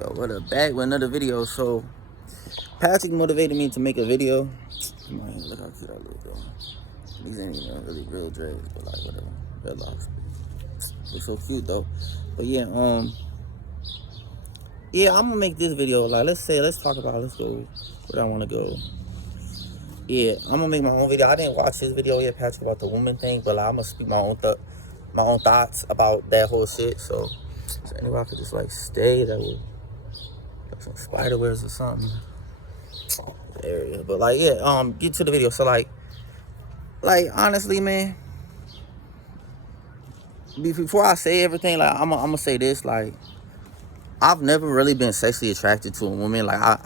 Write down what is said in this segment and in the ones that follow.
Yo, what up? Back with another video. So, Patrick motivated me to make a video. Come on, look how cute I look, though. These ain't even really real dreads, but like whatever. Dreadlocks. They're so cute though. But yeah, I'm gonna make this video. Like, let's go. Where do I want to go? Yeah, I'm gonna make my own video. I didn't watch his video yet, Patrick, about the woman thing, but like, I'm gonna speak my own thoughts about that whole shit. So anyway, I could just like stay that way. Some spider webs or something. Area, but like get to the video. So like honestly, man. Before I say everything, like I'm gonna say this, like I've never really been sexually attracted to a woman. I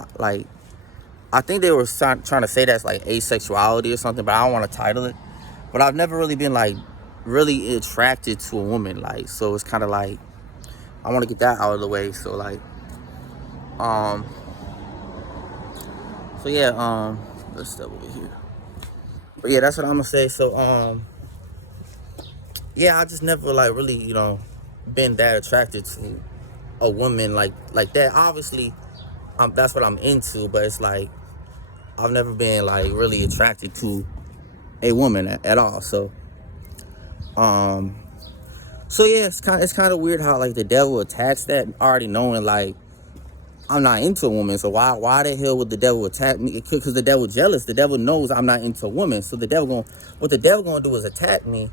think they were trying to say that's like asexuality or something, but I don't want to title it. But I've never really been like really attracted to a woman, like, so it's kind of like I want to get that out of the way. So like so yeah, let's step over here. But yeah, that's what I'm gonna say. So yeah, I just never like really, been that attracted to a woman like that. Obviously, that's what I'm into, but it's like I've never been like really attracted to a woman at all. So so yeah, it's kind of weird how like the devil attacks that, already knowing like I'm not into a woman. So why the hell would the devil attack me? Because the devil jealous. The devil knows I'm not into a woman. So what the devil gonna do is attack me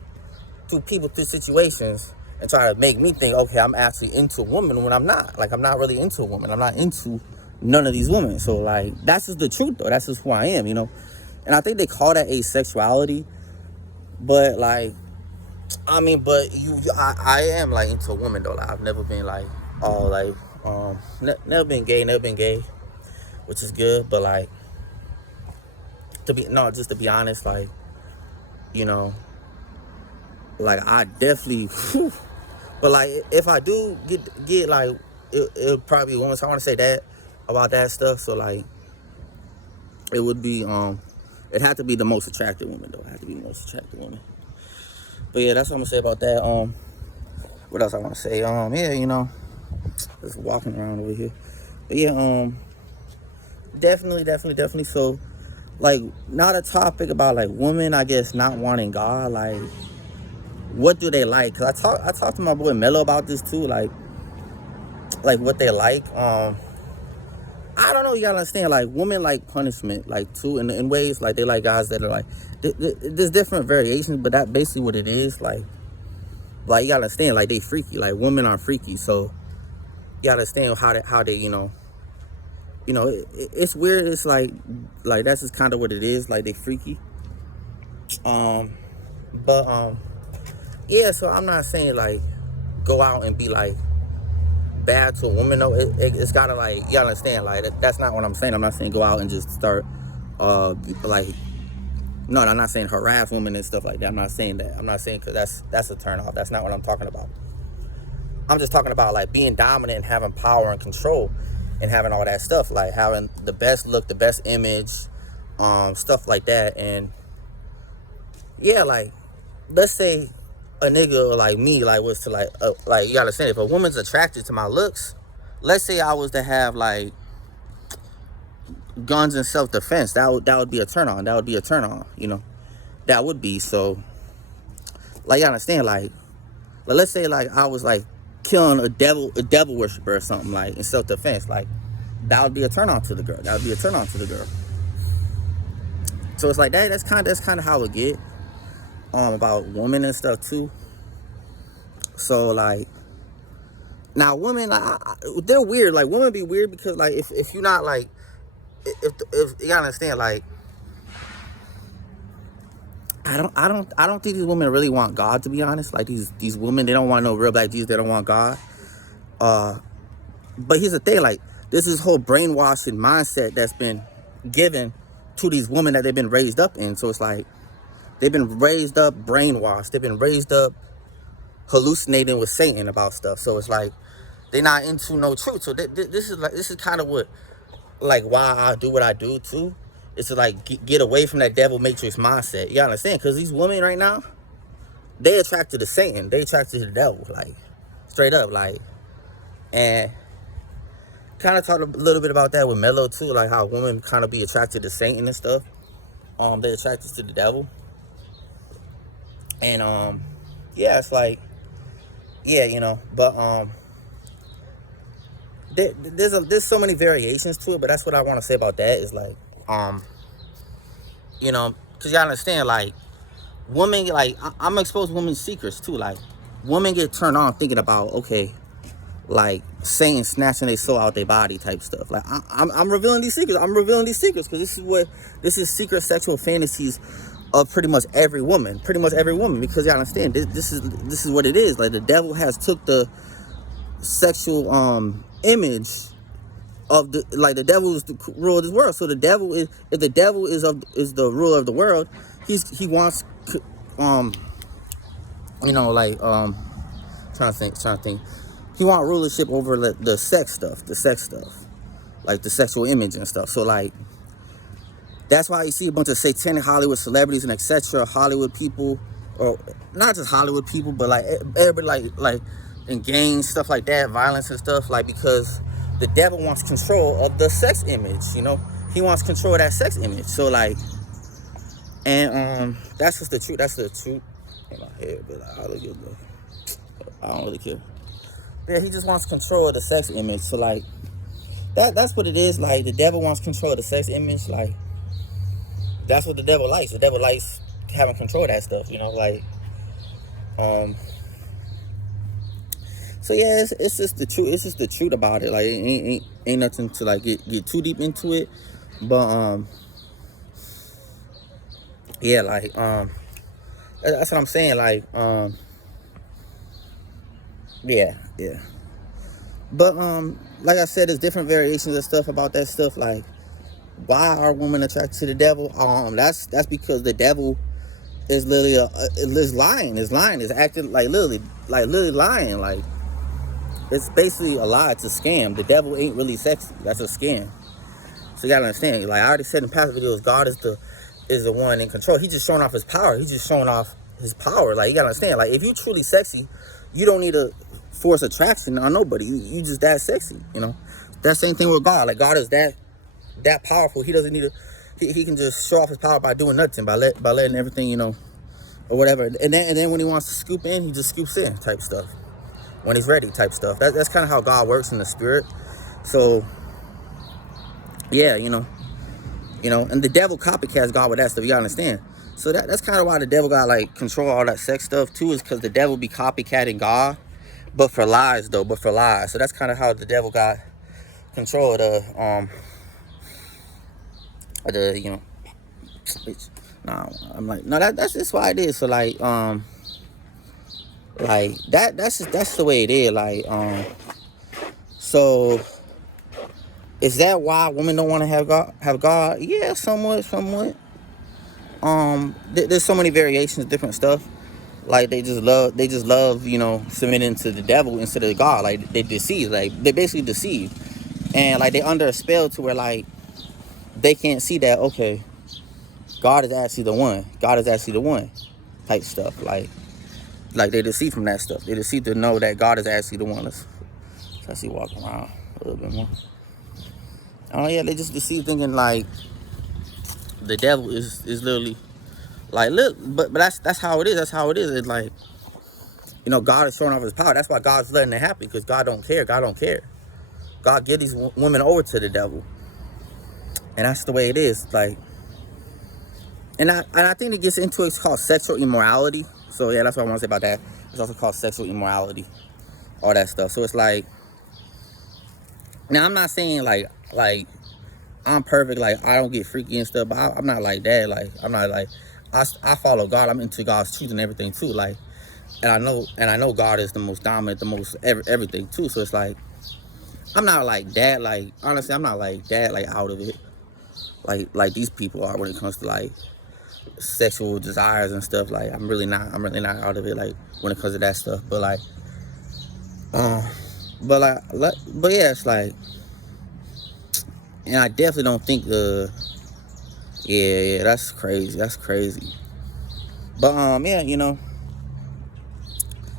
through people, through situations, and try to make me think, okay, I'm actually into a woman when I'm not. Like, I'm not really into a woman. I'm not into none of these women. So like, that's just the truth though. That's just who I am, And I think they call that asexuality. But like, I mean, I am like into a woman though. Like, I've never been like, oh, like, never been gay, which is good. But like, just to be honest, like, like I definitely, but like if I do get like, it'll probably be women. So I want to say that about that stuff. So like, it would be it had to be the most attractive woman though. It had to be the most attractive woman. But yeah, that's what I'm gonna say about that. What else I want to say? Yeah, just walking around over here. But yeah, definitely. So like, not a topic about like women, I guess, not wanting God. Like, what do they like? Cause I talked to my boy Mello about this too. Like what they like. I don't know. You gotta understand. Like, women like punishment, like too, in ways. Like, they like guys that are like. There's different variations, but that basically what it is. Like you gotta understand. Like, they freaky. Like, women are freaky. So you gotta understand how they it's weird. It's like that's just kind of what it is. Like, they freaky. But yeah. So I'm not saying like go out and be like bad to a woman. No, it's gotta, like, you gotta understand. Like, that's not what I'm saying. I'm not saying go out and just start like, no, I'm not saying harass women and stuff like that. I'm not saying that. I'm not saying, because that's a turn off. That's not what I'm talking about. I'm just talking about like being dominant and having power and control and having all that stuff, like having the best look, the best image, stuff like that. And yeah, like, let's say a nigga like me, like, was to like you gotta say, if a woman's attracted to my looks, let's say I was to have like guns and self-defense, that would be a turn on. That would be a turn on, that would be. So like, you understand, like let's say like I was like killing a devil worshiper or something, like, in self-defense, like, that would be a turn on to the girl. So it's like that's kind of how it get about women and stuff too. So like, now women, like, they're weird. Like, women be weird because like, if you're not like, if you gotta understand, like, I don't think these women really want God, to be honest. Like, these women, they don't want no real black Jesus. They don't want God. But here's the thing, like, this is whole brainwashing mindset that's been given to these women that they've been raised up in. So it's like, they've been raised up brainwashed. They've been raised up hallucinating with Satan about stuff. So it's like, they're not into no truth. So this is kind of what, like, why I do what I do too. It's to like get away from that devil matrix mindset. You understand? Because these women right now, they attracted to Satan. They attracted to the devil, like, straight up, like. And kind of talked a little bit about that with Mello too, like how women kind of be attracted to Satan and stuff. They're attracted to the devil. And yeah, it's like, yeah, you know, but there's so many variations to it, but that's what I want to say about that is like, you know, because y'all understand, like, women, like, I'm exposed women's secrets too. Like, women get turned on thinking about, okay, like Satan snatching their soul out their body type stuff. Like, I'm revealing these secrets. I'm revealing these secrets because this is secret sexual fantasies of pretty much every woman, because y'all understand this is what it is. Like, the devil has took the sexual image of the, like, the devil is the ruler of this world. So the devil is, if the devil is the ruler of the world, he wants you know, like trying to think. He want rulership over the sex stuff, like the sexual image and stuff. So like, that's why you see a bunch of satanic Hollywood celebrities and etc. Hollywood people, or not just Hollywood people, but like everybody, like in gangs, stuff like that, violence and stuff, like, because the devil wants control of the sex image. You know, he wants control of that sex image. So like, and that's just the truth. That's the truth in my head, but I don't really care. Yeah, he just wants control of the sex image. So like, that's what it is. Like, the devil wants control of the sex image. Like, that's what the devil likes. The devil likes having control of that stuff, you know, like, so yeah, it's just the truth. It's just the truth about it. Like, it ain't nothing to like get too deep into it, but yeah, like, that's what I'm saying. Like, yeah, but like I said, there's different variations of stuff about that stuff. Like, why are women attracted to the devil? That's because the devil is literally is lying. Is acting like literally lying. Like, it's basically a lie. It's a scam. The devil ain't really sexy. That's a scam. So you gotta understand. Like I already said in past videos, God is the one in control. He's just showing off his power. He's just showing off his power. Like, you gotta understand. Like, if you truly sexy, you don't need to force attraction on nobody. You just that sexy. You know. That same thing with God. Like, God is that powerful. He doesn't need to. He can just show off his power by doing nothing, by letting everything, you know, or whatever. And then when he wants to scoop in, he just scoops in, type stuff. When he's ready, type stuff. That's kind of how God works in the spirit. So yeah, you know, and the devil copycats God with that stuff. You gotta understand. So that's kind of why the devil got like control all that sex stuff too, is because the devil be copycatting God, but for lies though. So that's kind of how the devil got control of the you know, I'm like, no, that's just why it is. So like that's the way it is. Like so is that why women don't want to have God? Yeah, somewhat. There's so many variations, different stuff. Like, they just love, you know, submitting to the devil instead of God. Like, they deceive. Like, they basically deceive, and like they under a spell to where like they can't see that, okay, God is actually the one type stuff. Like they deceive from that stuff. They deceive to know that God is actually the one. Let's see, walk around a little bit more. Oh yeah, they just deceive, thinking like the devil is literally like, look, but that's how it is. It's like, you know, God is showing off his power. That's why God's letting it happen, because God don't care. God give these women over to the devil, and that's the way it is. Like, and I think it gets into, it's called sexual immorality. So yeah, that's what I want to say about that. It's also called sexual immorality, all that stuff. So it's like, now I'm not saying like I'm perfect, like I don't get freaky and stuff, but I'm not like that. Like, I'm not like, I follow God. I'm into God's truth and everything too. Like, and I know God is the most dominant, the most everything too. So it's like, I'm not like that. Like, honestly, I'm not like that, like out of it, like these people are when it comes to like sexual desires and stuff. Like, I'm really not out of it, like when it comes to that stuff. But like, but yeah, it's like, and I definitely don't think yeah, that's crazy. But yeah, you know,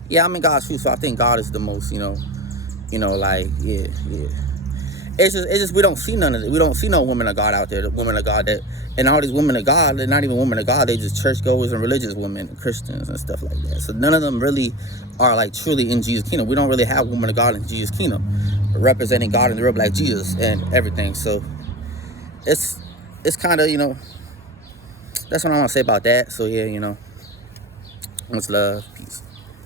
yeah, I'm in God's truth, so I think God is the most, you know, like, yeah. it's just we don't see none of it. We don't see no women of God out there. The women of God that, and all these women of God, they're not even women of God. They just churchgoers and religious women, and Christians and stuff like that. So none of them really are like truly in Jesus' kingdom. We don't really have women of God in Jesus' kingdom, representing God in the real black Jesus and everything. So it's kind of, you know, that's what I want to say about that. So yeah, you know, much love, peace.